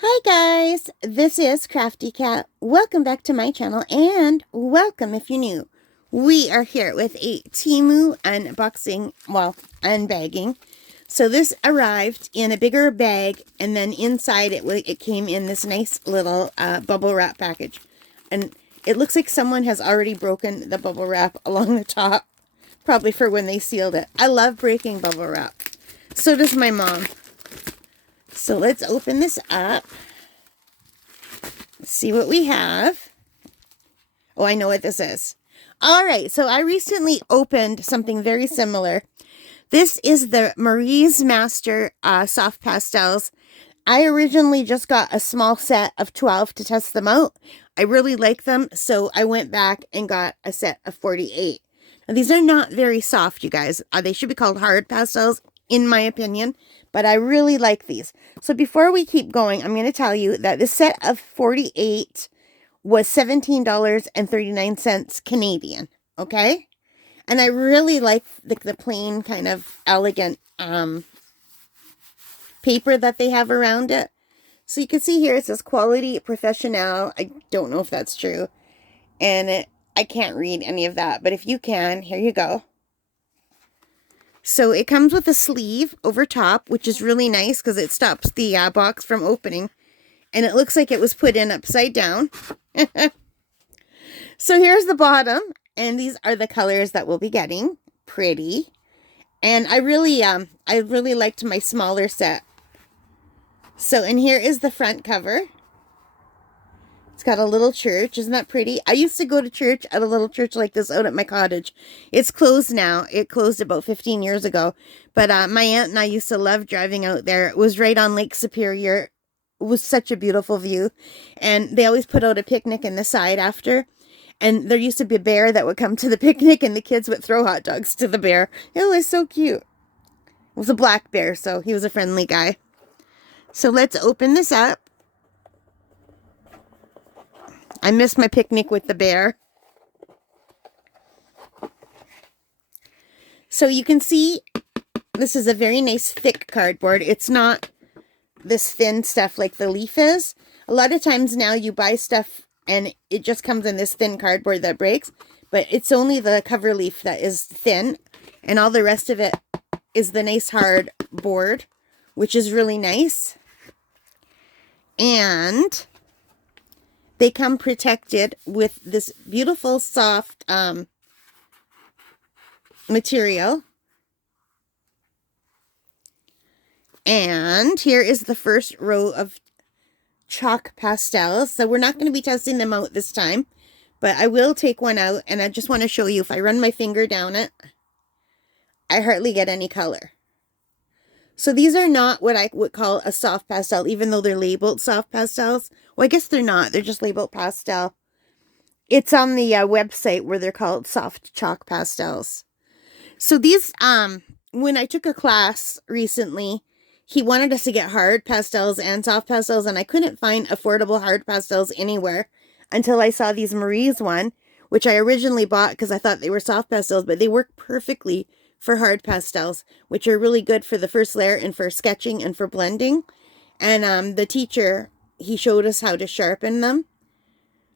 Hi guys, this is Crafty Cat. Welcome back to my channel and welcome if you're new. We are here with a Temu unboxing, unbagging. So this arrived in a bigger bag and then inside it came in this nice little bubble wrap package. And it looks like someone has already broken the bubble wrap along the top, probably for when they sealed it. I love breaking bubble wrap. So does my mom. So let's open this up. Let's see what we have. Oh, I know what this is. All right, so I recently opened something very similar. This is the Marie's Master Soft Pastels. I originally just got a small set of 12 to test them out. I really like them, so I went back and got a set of 48. Now, these are not very soft, you guys. They should be called hard pastels, in my opinion, but I really like these. So before we keep going, I'm going to tell you that this set of 48 was $17.39 Canadian, okay? And I really like the plain kind of elegant paper that they have around it. So you can see here it says quality professional. I don't know if that's true. And I can't read any of that, but if you can, here you go. So it comes with a sleeve over top, which is really nice because it stops the box from opening. And it looks like it was put in upside down. So here's the bottom. And these are the colors that we'll be getting. Pretty. And I really liked my smaller set. So, and here is the front cover. It's got a little church. Isn't that pretty? I used to go to church at a little church like this out at my cottage. It's closed now. It closed about 15 years ago. But my aunt and I used to love driving out there. It was right on Lake Superior. It was such a beautiful view. And they always put out a picnic in the side after. And there used to be a bear that would come to the picnic and the kids would throw hot dogs to the bear. It was so cute. It was a black bear, so he was a friendly guy. So let's open this up. I missed my picnic with the bear. So you can see this is a very nice thick cardboard. It's not this thin stuff like the leaf is. A lot of times now you buy stuff and it just comes in this thin cardboard that breaks. But it's only the cover leaf that is thin. And all the rest of it is the nice hard board, which is really nice. And they come protected with this beautiful soft material. And here is the first row of chalk pastels. So we're not going to be testing them out this time, but I will take one out and I just want to show you if I run my finger down it, I hardly get any color. So these are not what I would call a soft pastel, even though they're labeled soft pastels. Well, I guess they're not. They're just labeled pastel. It's on the website where they're called soft chalk pastels. So these, when I took a class recently, he wanted us to get hard pastels and soft pastels, and I couldn't find affordable hard pastels anywhere until I saw these Marie's one, which I originally bought because I thought they were soft pastels, but they work perfectly for hard pastels, which are really good for the first layer and for sketching and for blending. And the teacher, he showed us how to sharpen them.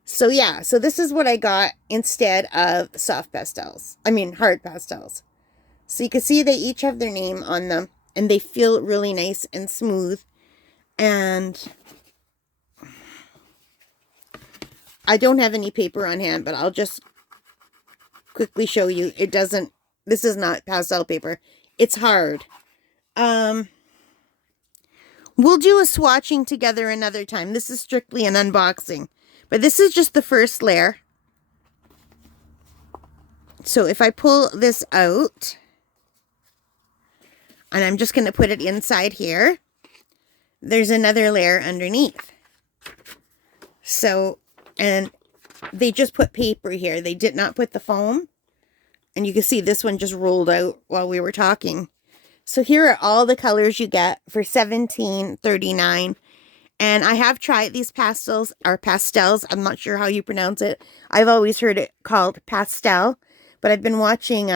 So yeah, so this is what I got instead of soft pastels. I mean, hard pastels. So you can see they each have their name on them, and they feel really nice and smooth. And I don't have any paper on hand, but I'll just quickly show you. It doesn't, this is not pastel paper. It's hard. We'll do a swatching together another time. This is strictly an unboxing. But this is just the first layer. So if I pull this out, and I'm just going to put it inside here, there's another layer underneath. So, and they just put paper here. They did not put the foam. And you can see this one just rolled out while we were talking. So here are all the colors you get for $17.39. And I have tried these pastels, or pastels. I'm not sure how you pronounce it. I've always heard it called pastel. But I've been watching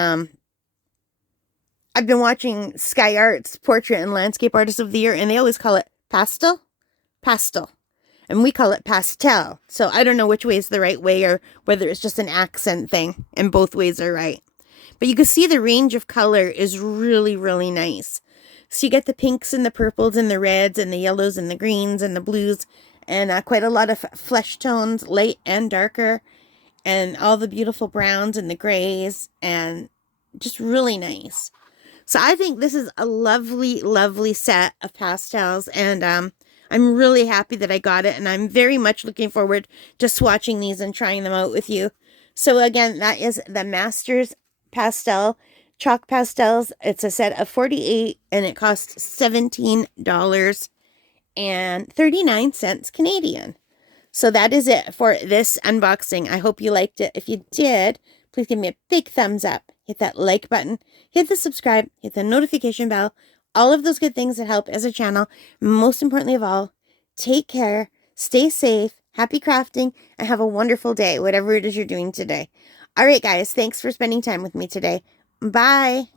Sky Arts Portrait and Landscape Artist of the Year, and they always call it pastel. pastel. And we call it pastel. So I don't know which way is the right way or whether it's just an accent thing and both ways are right. But you can see the range of color is really, really nice. So you get the pinks and the purples and the reds and the yellows and the greens and the blues and quite a lot of flesh tones, light and darker, and all the beautiful browns and the grays, and just really nice. So I think this is a lovely, lovely set of pastels, and I'm really happy that I got it, and I'm very much looking forward to swatching these and trying them out with you. So again, that is the Masters Pastel Chalk Pastels. It's a set of 48, and it costs $17.39 Canadian. So that is it for this unboxing. I hope you liked it. If you did, please give me a big thumbs up. Hit that like button. Hit the subscribe. Hit the notification bell. All of those good things that help as a channel. Most importantly of all, take care. Stay safe. Happy crafting. And have a wonderful day, whatever it is you're doing today. All right, guys. Thanks for spending time with me today. Bye.